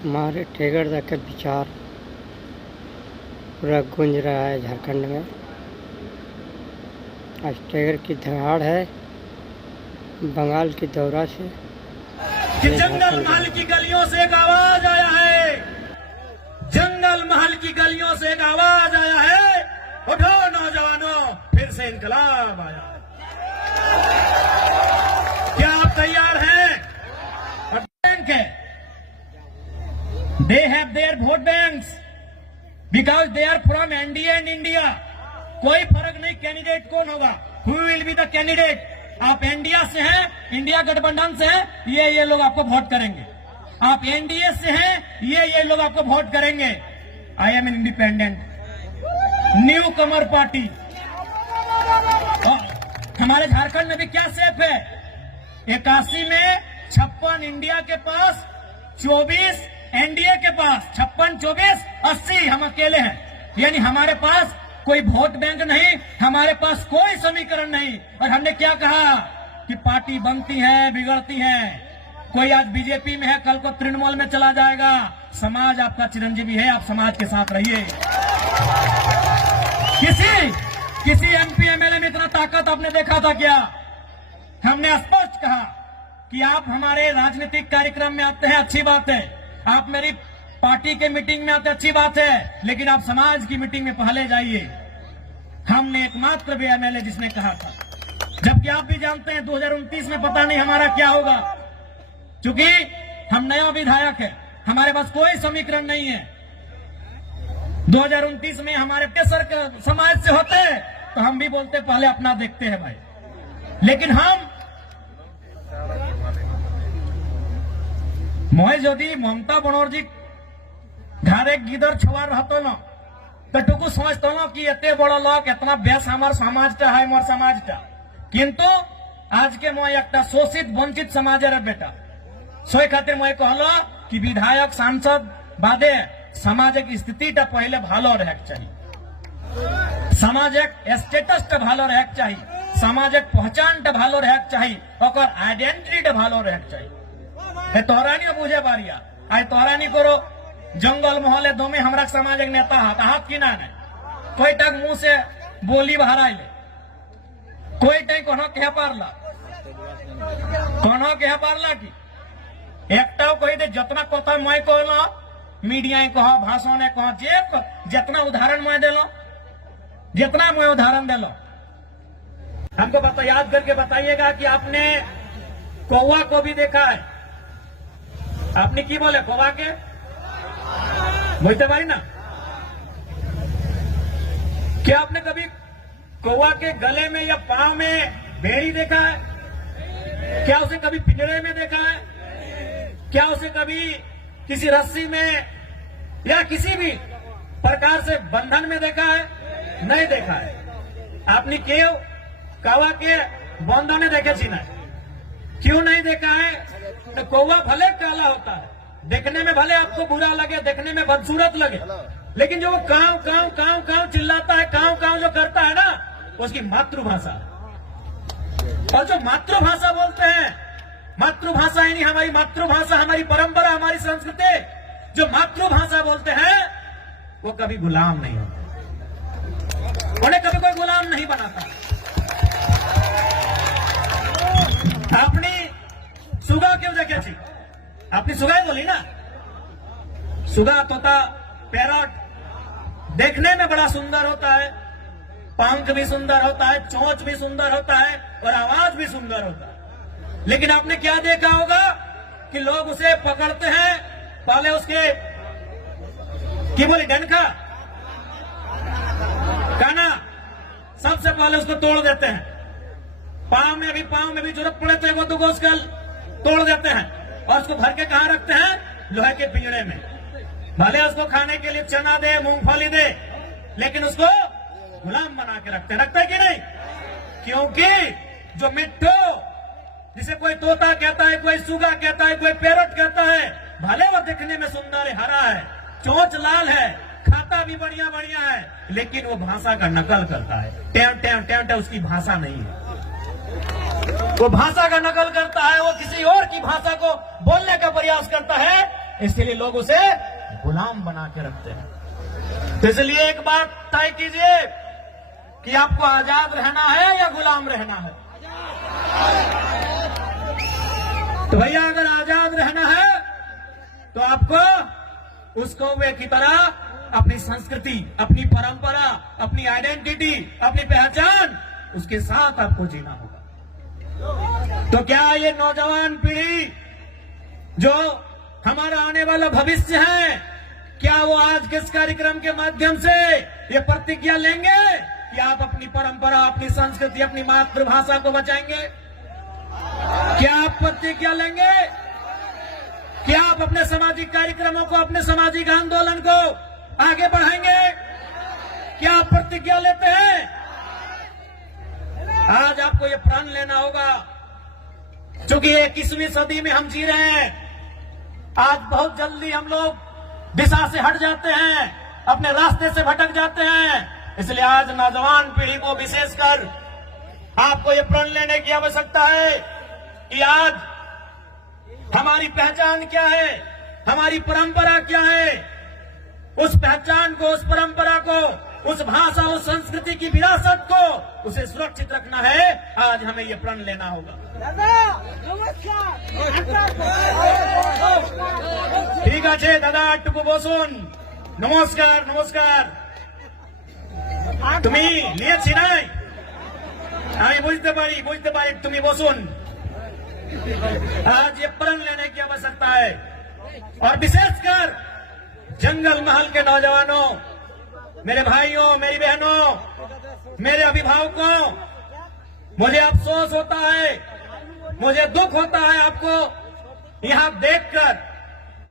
हमारे टेगरदा का विचार पूरा गूंज रहा है झारखंड में। आज टेगर की दहाड़ है बंगाल की दौरा से। कि जंगल महल की गलियों से एक आवाज आया है, जंगल महल की गलियों से एक आवाज आया है, उठो नौजवानों फिर से इनकलाब आया है। क्या आप तैयार हैं? और बैंक है, they have their vote banks because they are from NDA and India. कोई फर्क नहीं कैंडिडेट कौन होगा, who will be the candidate. आप इंडिया से हैं, इंडिया गठबंधन से हैं, ये लोग आपको वोट करेंगे। आप एनडीए से हैं, ये लोग आपको वोट करेंगे। I am an independent new Qamar party. हमारे झारखंड में भी क्या सेफ है? 81 में 56 इंडिया के पास, 24 एनडीए के पास। 56, 24, 80 हम अकेले हैं। यानी हमारे पास कोई वोट बैंक नहीं, हमारे पास कोई समीकरण नहीं। और हमने क्या कहा कि पार्टी बनती है बिगड़ती है। कोई आज बीजेपी में है, कल को तृणमूल में चला जाएगा। समाज आपका चिरंजीवी है, आप समाज के साथ रहिए। किसी एमपी एमएलए में इतना ताकत आपने देखा था क्या? हमने स्पष्ट कहा कि आप हमारे राजनीतिक कार्यक्रम में आते हैं, अच्छी बात है। आप मेरी पार्टी के मीटिंग में आते, अच्छी बात है, लेकिन आप समाज की मीटिंग में पहले जाइए। हमने एकमात्र भी एमएलए जिसने कहा था, जबकि आप भी जानते हैं 2029 में पता नहीं हमारा क्या होगा, क्योंकि हम नया विधायक है, हमारे पास कोई समीकरण नहीं है। 2029 में हमारे पेशर समाज से होते तो हम भी बोलते पहले अपना देखते हैं भाई। लेकिन हम मैं यदि ममता बनर्जी घरे गिदर छुआर रहतो न तो टुकु समझतो न कि एते बड़ा लोग इतना बेस हमार समाजटा है, मोर समाजटा। किंतु आज के मैं एक शोषित वंचित समाजेर बेटा सोई खातिर मैं कहलो कि विधायक सांसद बादे सामाजिक स्थितिटा पहले भालो रहेक चाहिए, सामाजिक स्टेटसटा भालो रहेक चाहिए, सामाजिक पहचानटा भालो रहेक चाहिए, ओकर आइडेंटिटीटा भालो रहेक चाहिए। तोहरानी बुझे बारिया आज तोहरानी करो जंगल महले दोमे हमरा सामाजिक नेता हाथ की ना कोई टक मुंह से बोली बहराई ले, कोई टक कह पारला की एकटाও कही दे जितना कथा मैं कहलो मीडिया कह भाषण कह जितना उदाहरण मैं दिलो, जितना मैं उदाहरण दिलो, हमको याद करके बताइएगा कि आपने कौवा को भी देखा है। आपने की बोले कौवा के बोलते भाई ना, क्या आपने कभी कौवा के गले में या पांव में बेड़ी देखा है? क्या उसे कभी पिंजरे में देखा है? क्या उसे कभी किसी रस्सी में या किसी भी प्रकार से बंधन में देखा है? नहीं देखा है। आपने क्यों कौवा के बंधन देखे छी ना? क्यों नहीं देखा है? तो कौवा भले काला होता है, देखने में भले आपको बुरा लगे, देखने में बदसूरत लगे, लेकिन जो वो काव काव काव काव चिल्लाता है, काव काव जो करता है ना, उसकी मातृभाषा। और जो मातृभाषा बोलते हैं, मातृभाषा ही नहीं हमारी मातृभाषा, हमारी परंपरा, हमारी संस्कृति, जो मातृभाषा बोलते हैं वो कभी गुलाम नहीं होते, उन्हें कभी कोई गुलाम नहीं बनाता। अपनी सुगा क्यों देखे थी? अपनी सुगाई बोली ना, सुगा तोता पैरट देखने में बड़ा सुंदर होता है, पंख भी सुंदर होता है, चोंच भी सुंदर होता है और आवाज भी सुंदर होता है। लेकिन आपने क्या देखा होगा कि लोग उसे पकड़ते हैं, पहले उसके की बोली डंका काना सबसे पहले उसको तोड़ देते हैं, पांव में भी जरूरत पड़े तो एक दो उसका तोड़ देते हैं और उसको भर के कहां रखते हैं? लोहे के पिंजरे में। भले उसको खाने के लिए चना दे, मूंगफली दे, लेकिन उसको गुलाम बना के रखते हैं कि नहीं? क्योंकि जो मिट्टू जिसे कोई तोता कहता है, कोई सुगा कहता है, कोई पैरट कहता है, भले वो दिखने में सुंदर है, हरा है, चोंच लाल है, खाता भी बढ़िया बढ़िया है, लेकिन वो भाषा का नकल करता है। टेम टेम टेम टेम उसकी भाषा नहीं है, वो भाषा का नकल करता है, वो किसी और की भाषा को बोलने का प्रयास करता है। इसलिए लोग उसे गुलाम बना के रखते हैं। तो इसलिए एक बात तय कीजिए कि आपको आजाद रहना है या गुलाम रहना है। तो भैया अगर आजाद रहना है तो आपको उस कौवे की तरह अपनी संस्कृति, अपनी परंपरा, अपनी आइडेंटिटी, अपनी पहचान, उसके साथ आपको जीना होगा। तो क्या ये नौजवान पीढ़ी जो हमारा आने वाला भविष्य है, क्या वो आज के इस कार्यक्रम के माध्यम से ये प्रतिज्ञा लेंगे कि आप अपनी परंपरा, अपनी संस्कृति, अपनी मातृभाषा को बचाएंगे? क्या आप प्रतिज्ञा लेंगे? क्या आप अपने सामाजिक कार्यक्रमों को, अपने सामाजिक आंदोलन को आगे बढ़ाएंगे? क्या आप प्रतिज्ञा लेते हैं? आज आपको ये प्रण लेना होगा, क्योंकि 21वीं सदी में हम जी रहे हैं। आज बहुत जल्दी हम लोग दिशा से हट जाते हैं, अपने रास्ते से भटक जाते हैं। इसलिए आज नौजवान पीढ़ी को विशेषकर आपको ये प्रण लेने की आवश्यकता है कि आज हमारी पहचान क्या है, हमारी परंपरा क्या है। उस पहचान को, उस परंपरा को, उस भाषा, उस संस्कृति की विरासत को, उसे सुरक्षित रखना है। आज हमें ये प्रण लेना होगा। ঠিক আছে দাদা, একটু বসুন। নমস্কার, নমস্কার। তুমি নিয়েছি নাই? আমি বুঝতে পারি তুমি বসুন। आज ये प्रण लेने की आवश्यकता है और विशेषकर जंगल महल के नौजवानों, मेरे भाइयों, मेरी बहनों, मेरे अभिभावकों, मुझे अफसोस होता है, मुझे दुख होता है आपको यहां देखकर